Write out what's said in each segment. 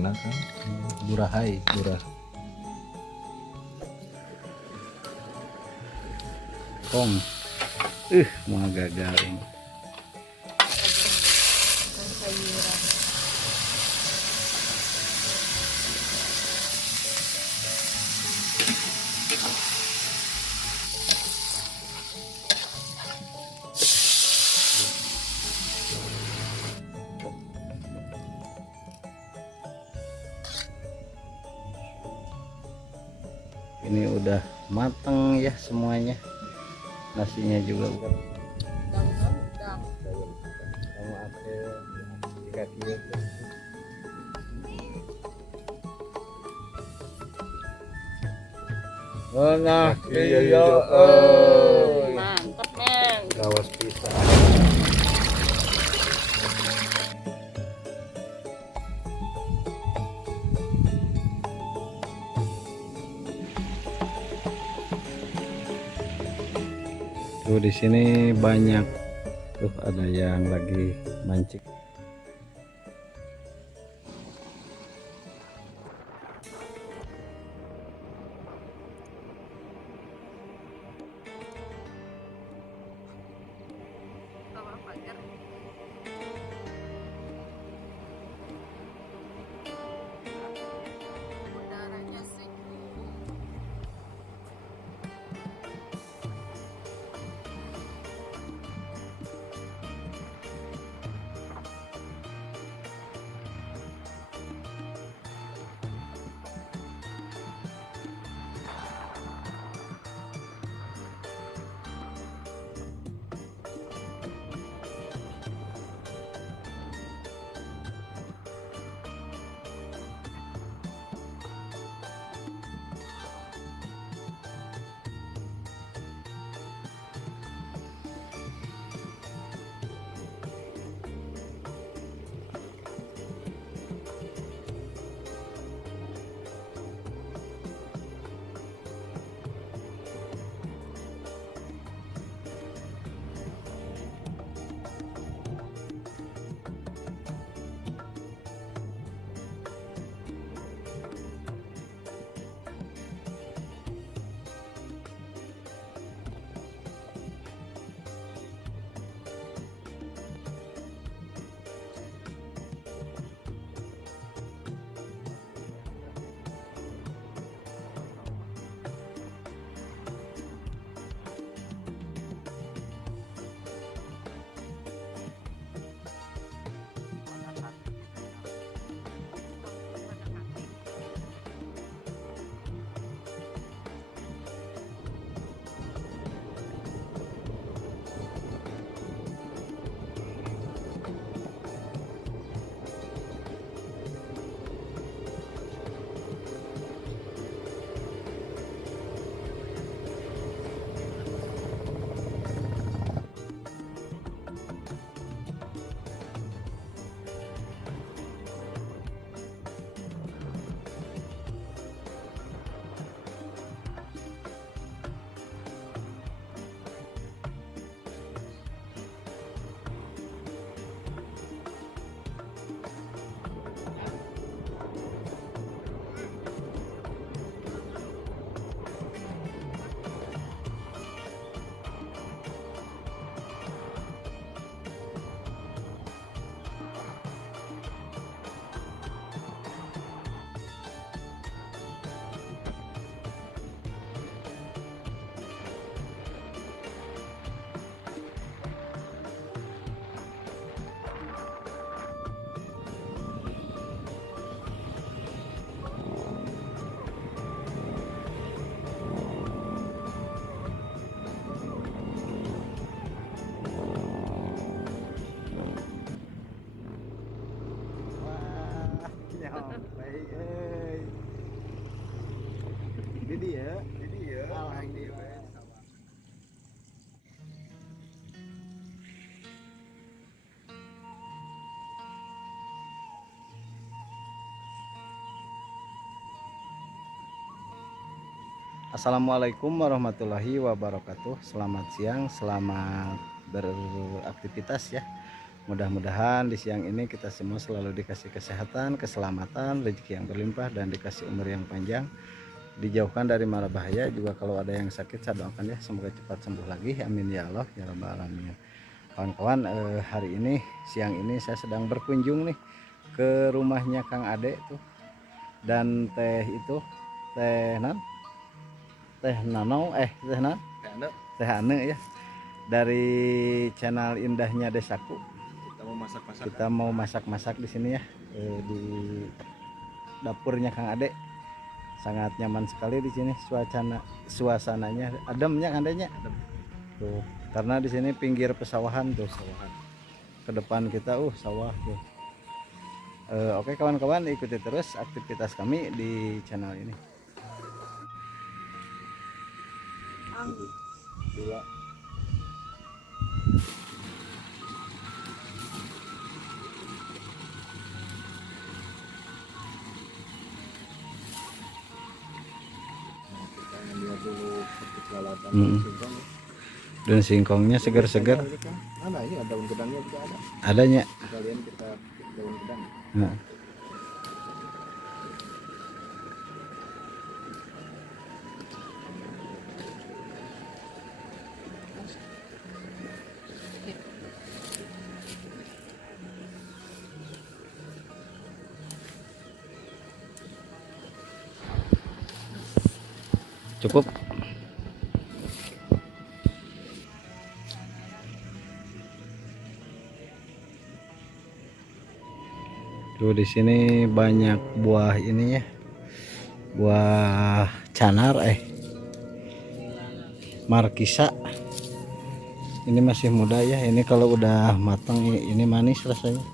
mana kan? Burahai, burah. Kong. Mga gagal ini. Ini udah matang ya semuanya. Nasinya juga udah. Sama ada di kaki itu. Nah, iya, mantap men. gawas pisang. Tuh di sini banyak tuh ada yang lagi mancing. Assalamualaikum warahmatullahi wabarakatuh. Selamat siang, selamat beraktivitas ya Mudah-mudahan di siang ini kita semua selalu dikasih kesehatan, keselamatan, rezeki yang berlimpah, dan dikasih umur yang panjang, dijauhkan dari mara bahaya. Juga kalau ada yang sakit saya doakan ya semoga cepat sembuh lagi, amin ya Allah ya rabbal alamin. Kawan-kawan, hari ini siang ini saya sedang berkunjung nih ke rumahnya Kang Ade tuh, dan teh itu teh Nano teh Ane ya, dari channel Indahnya Desaku. Kita mau masak-masak di sini ya, di dapurnya Kang Ade. Sangat nyaman sekali di sini, suasananya ademnya adanya. Tuh, karena di sini pinggir pesawahan tuh, ke depan kita sawah tuh. Oke kawan-kawan, ikuti terus aktivitas kami di channel ini. Dua. Dan singkongnya segar-segar. Ada ini daun gedangnya juga ada. Adanya. Kalian kita daun gedang. Nah. Cukup. Tuh di sini banyak buah ini ya. Buah canar markisa. Ini masih muda ya. Ini kalau udah matang ini manis rasanya.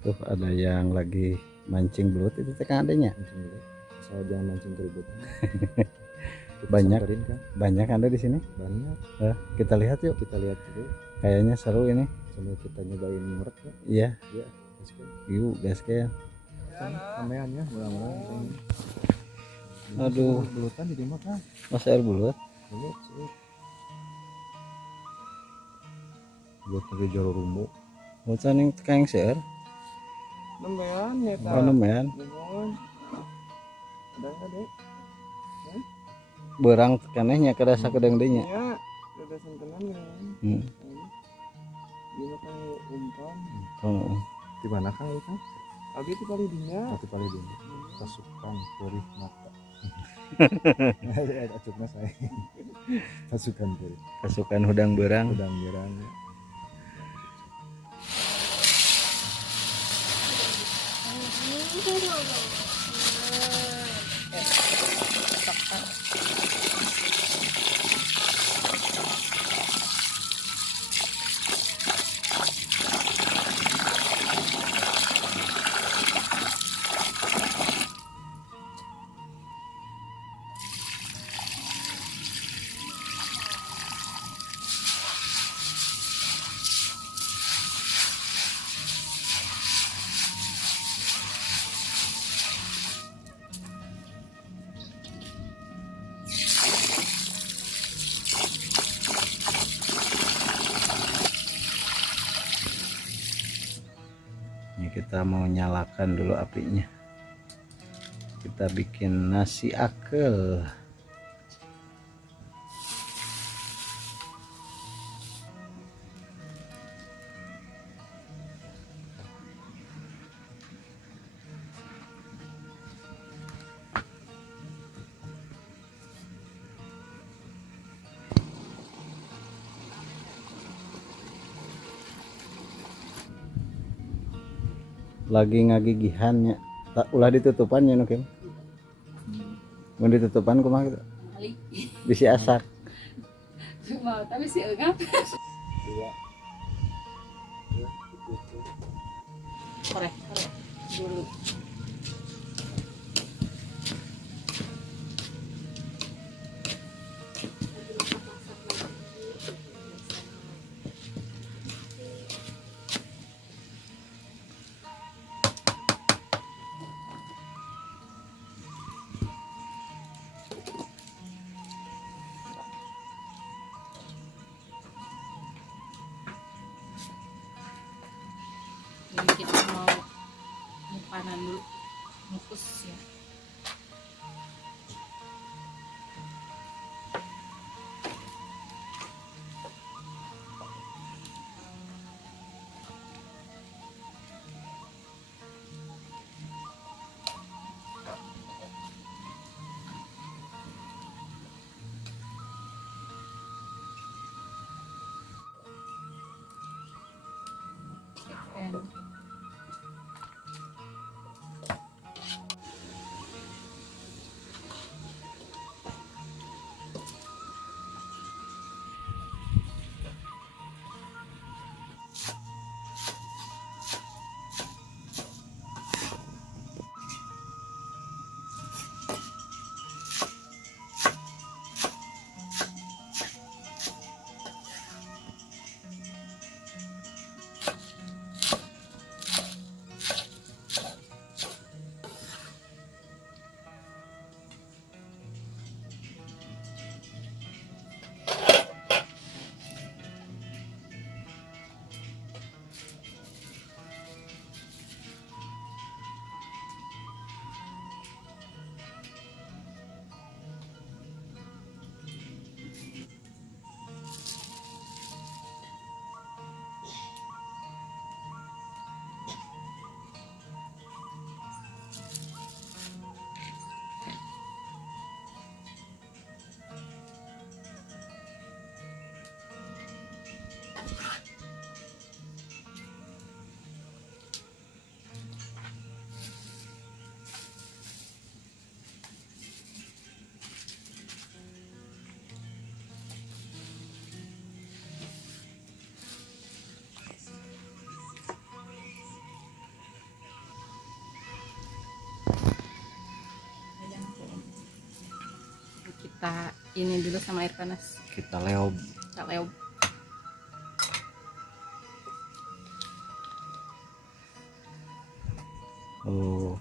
Tuh ada yang lagi mancing belut, itu tekan adanya. Asal jangan mancing keributan. Banyak kan? Banyak ada di sini. Banyak. Kita lihat yuk. Kita lihat dulu. Kayaknya seru ini. Sambil kita nyobain ngorek ya. Iya. Iya. Yuk gas ya. Kameannya mudah-mudahan. Aduh, Belutan di mana? Mas air bulut. Belut sih. Buat dari jaro rumbu. Bulutan yang tekan seer. Nemean ya Oh, nemean. Ada enggak deh? Berang tekannya ke dasa kedeng denya. Iya, ada sangkenan ya. Dia kan umpan. Oh. Di mana Kang itu? Abi di Palidinya. Satu kali dulu. Pasukan perih mata. Acuknya saya. Pasukan perih. Pasukan hudang berang. Udang berang. Ini kita mau nyalakan dulu apinya. Kita bikin nasi akel. Lagi ngagigihannya, tak ulah ditutupannya nu Kim. Mun ditutupan kumaha gitu? Bisi asak. Mau tapi si enggak. Dua. Korek dulu. kanan dulu, ngukus ya. And kita ini dulu sama air panas. Kita leob. Kita leob. Oh,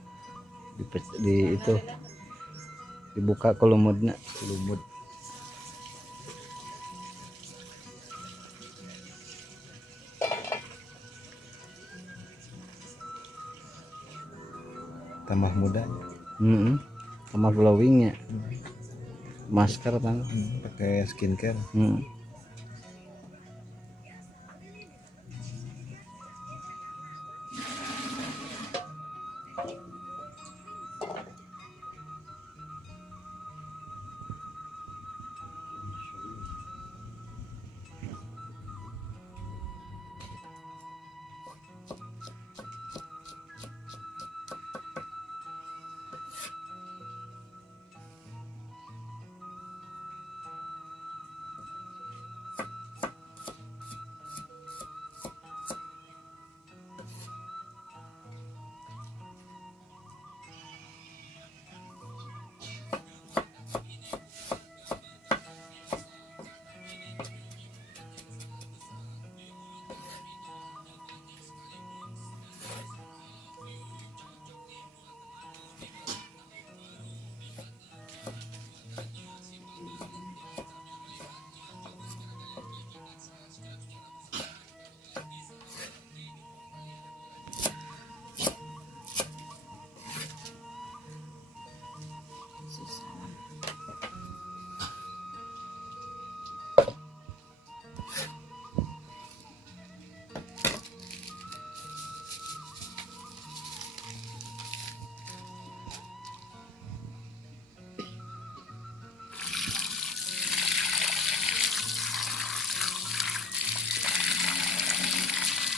di itu dibuka ke lumutnya, lumut. Tambah muda. Sama glowingnya. Masker kan. Pakai skincare.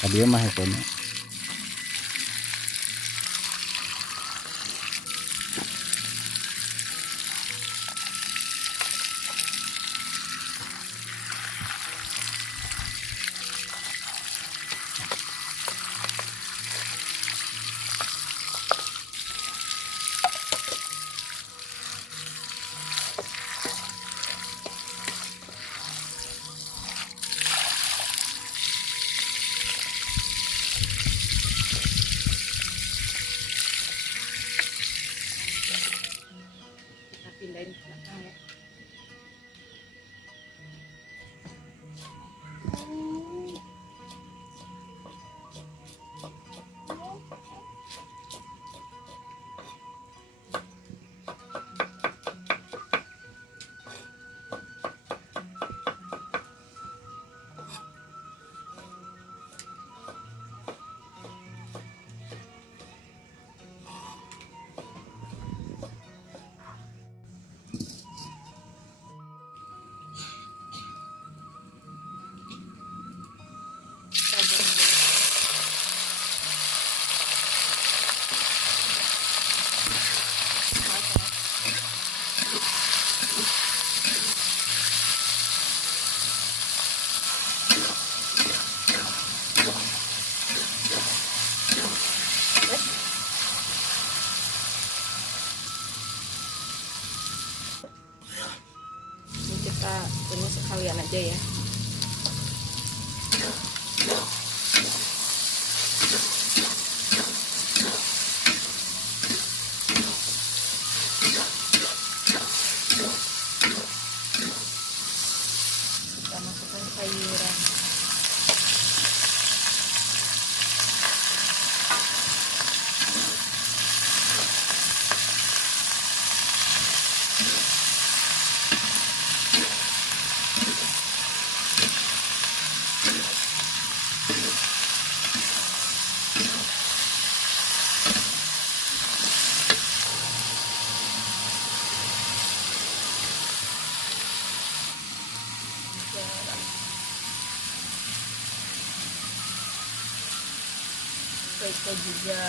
Tadi mah ekonya. Kita pindahin ke belakang ya. aja ya. Kita masukkan sayuran. Pesto juga.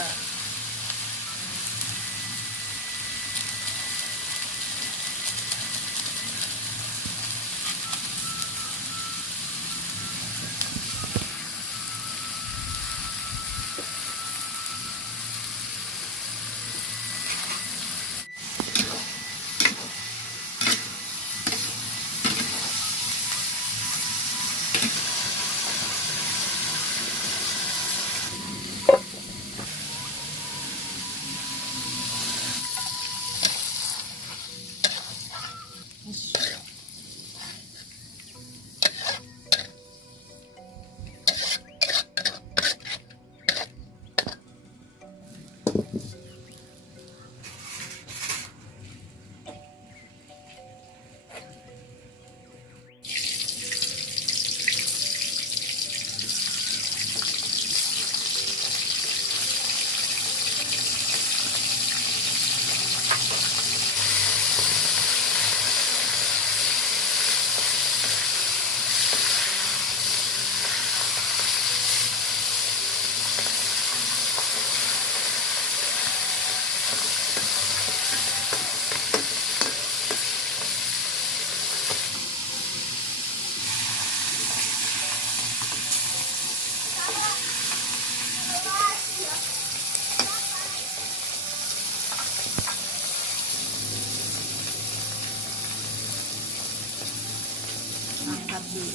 Angkat dulu.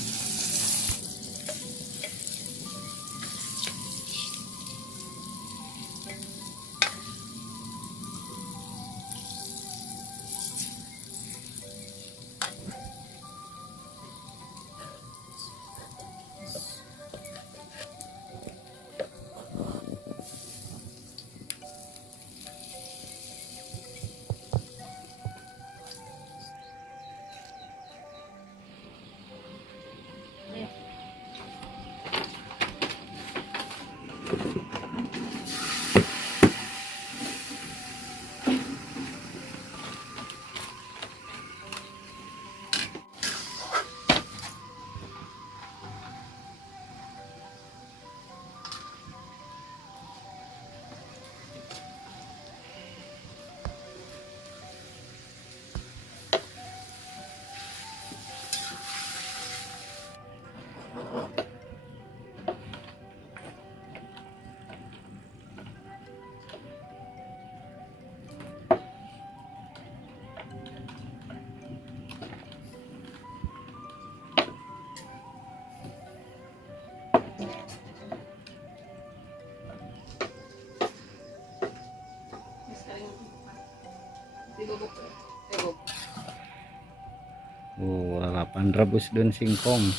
Oh, lalapan rebus daun singkong.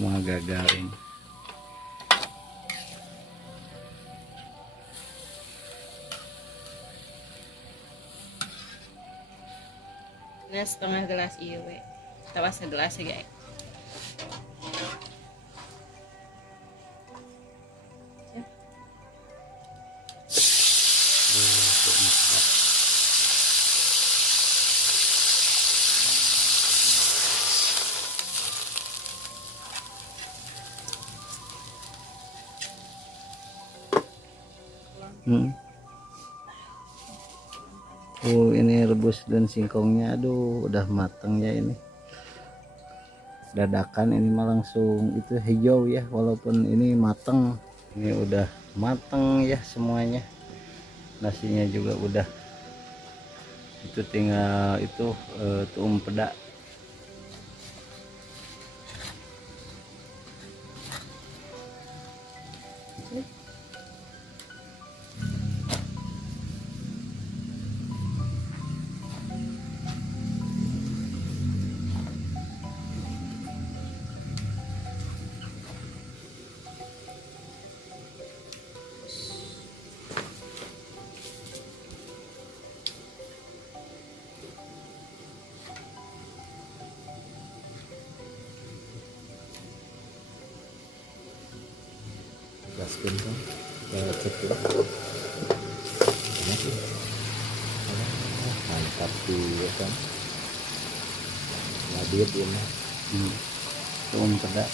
Mau garing. Ini setengah gelas iya we. Tawa segelas ya guys. Oh, ini rebus daun singkongnya. Aduh, udah matang ya ini. Dadakan ini mah langsung itu hijau ya, walaupun ini matang. Ini udah matang ya semuanya. Nasinya juga udah. Itu tinggal itu tuung peda. skin kan cek dulu masih mantap tuh kan labit ini peda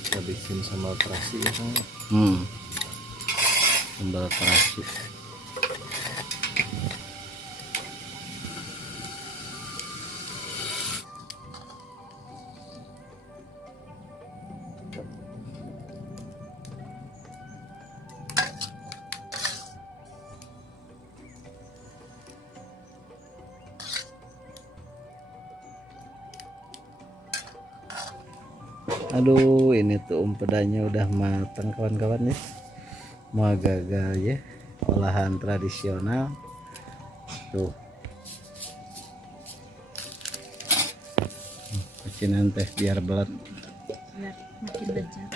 kita bikin sambal terasi ya kan sambal terasi. Aduh, ini tuh umpedanya udah matang kawan-kawan ya. Mau gagal ya, olahan tradisional tuh. Kucinan teh biar belet. Biar makin lezat.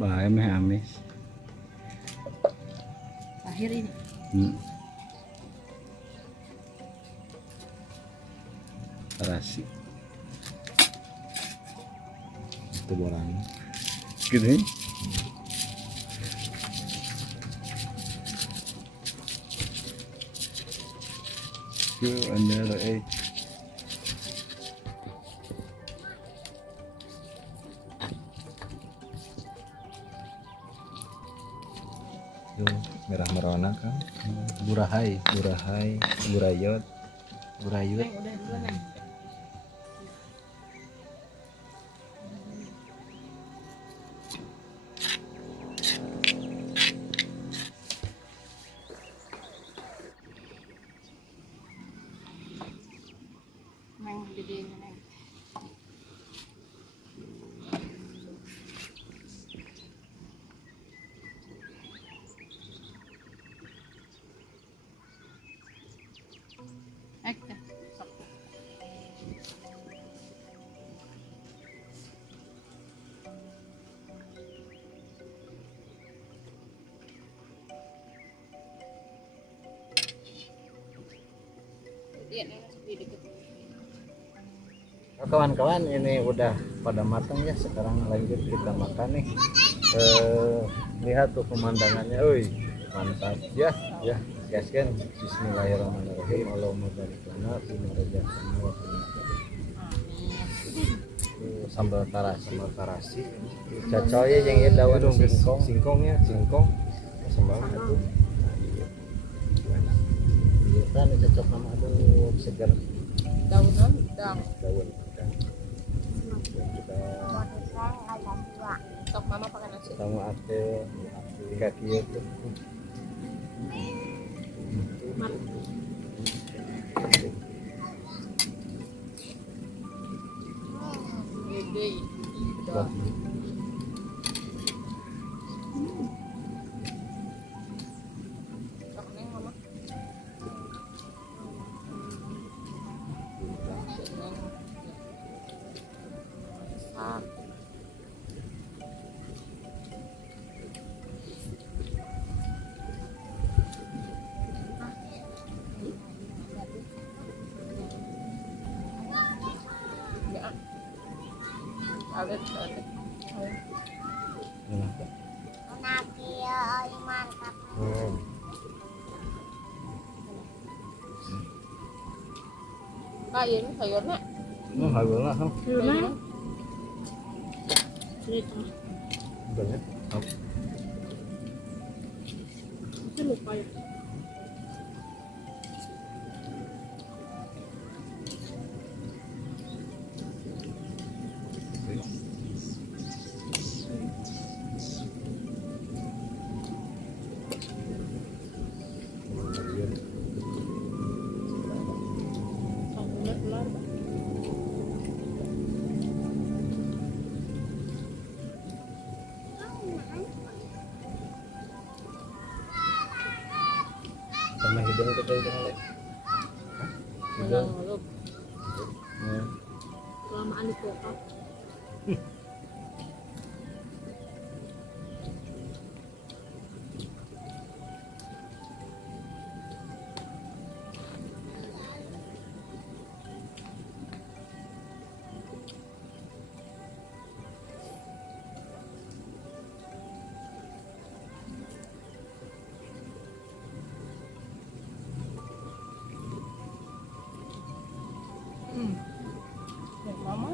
Bah, emeh amis. Akhir ini. Terasi. itu bolang Gini. Under itu merah merona kan burahai, burahai burayot burayut. Udah dulu neng. Neng gede neng. Oke, sok. Iya, neng masih di deket. Oh, kawan-kawan, ini udah pada matang ya. Sekarang lanjut kita makan nih. Lihat tuh pemandangannya, wih mantap ya, ya guys kan. Bismillahirrahmanirrahim. Allahumma barik lana fi ma razaqtana wa qina sambal tarasi. Cocok ya yang daun singkong. singkongnya singkong sambal itu Iya kan cocok sama aduh segar Daunan udang. daun Sok mama pakai nasi. sama ate di kaki itu. Gede. Wah, Sok neng mama. Sak. Ya. Alit. enak. Kak, ini sayurnya. Harga lah, Sayurnya. banyak Itu lupa ya. Udah kelar, Pak. sama hidung kita hidung lek. Jangan ngelup. Hmm. Kelamaan di kulkas. Ya, mama.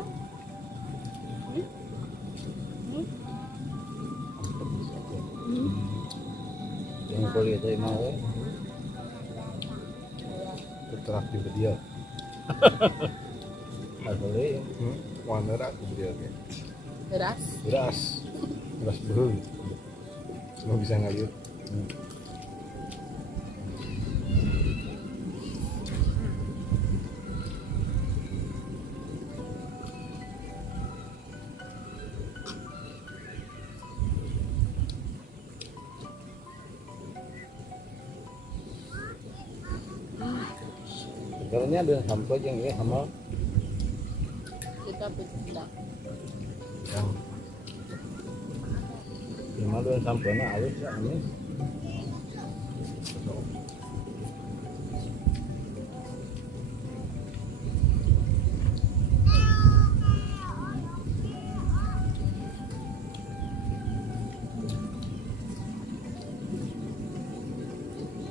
Yang kulit teh mau Terterak juga dia. asli Warna aku dia kayak Beras. beras behul. Cuma bisa ngayut. sebenarnya ada sampo jeung ieu hamal Kita pecah. Yang minimal ada sampona alus ya ini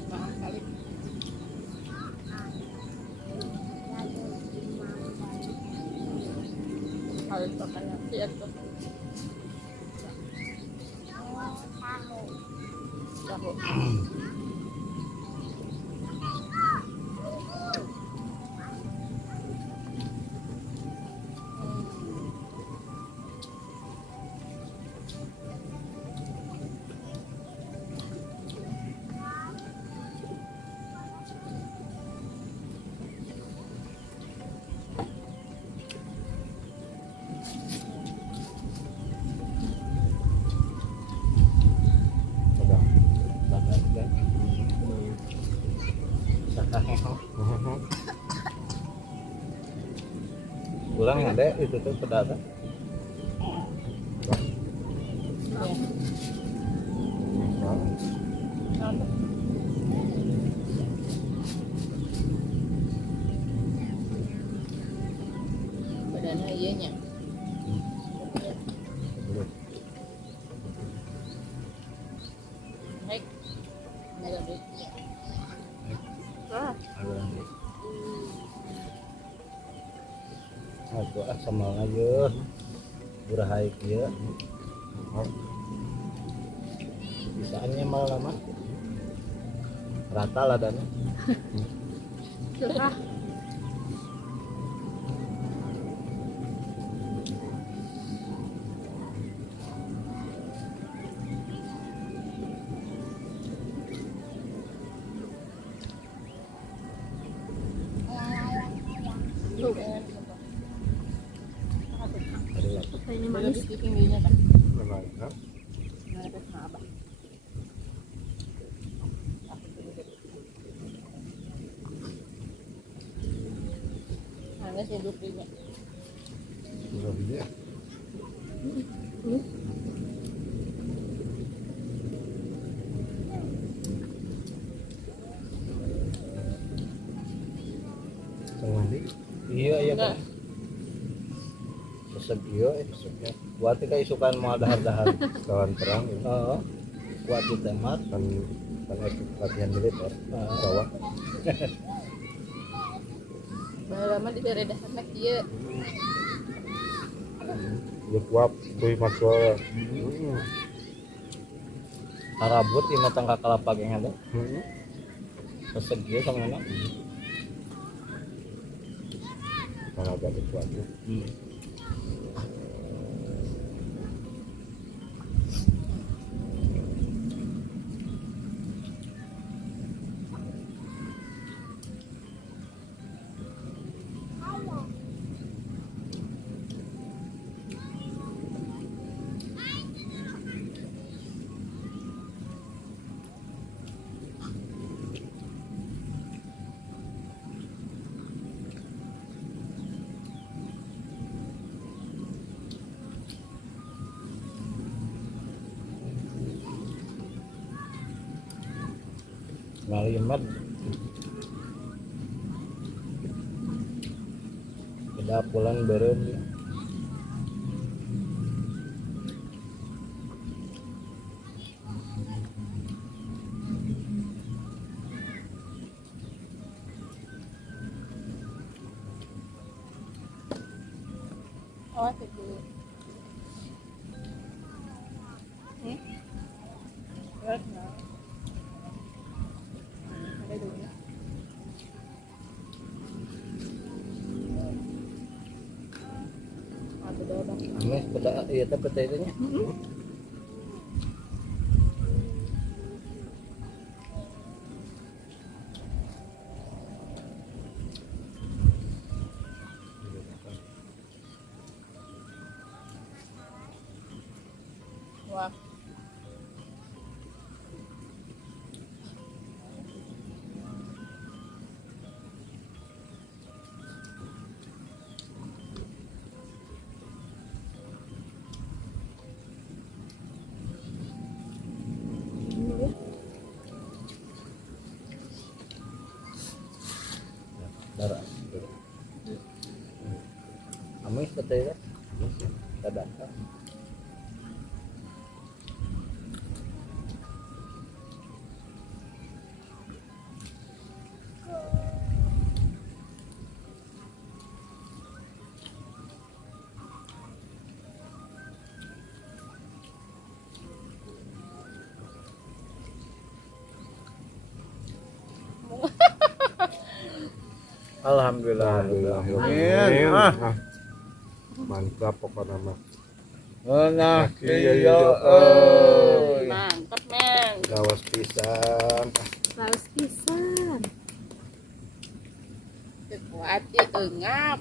Mahal kali. Harus pakai nasi atau tahu. ada. bakal kan kurang ada itu tuh pedagang Badannya iya nya. Baik. Ada duit. aku sama aja urah haik ya bisaannya malah lama rata lah dan Cerah. Tuh, kan. Ini manis di pinggirnya kan. Memang, ha? Ngarepet sama abah. Harga sih duprinya. Sudah dia. Sengandi iya iya Enggak. kan resep iya resepnya buat kayak isukan mau dahar-dahar Kawan perang ini kuat di temat kan latihan militer bawah. Lama di daerah anak dia. Lu kuap kuy masuk. harabut di matang kakalapa yang ada Heeh. resep iya sama anak Kalau agak kuat ya. ngalimat beda pulang beren Awas dulu. Berat nggak? Ada dulu. Ada dong. Ames peta iya teh peta itunya. Wah. Darah. Ames peta itu. Ada. Alhamdulillah. Amin. Ah. Mantap pokoknya mah. Nah, Iya, iya, Mantap, men. Gawas pisan. Saus pisang. Kuat ya, ngap.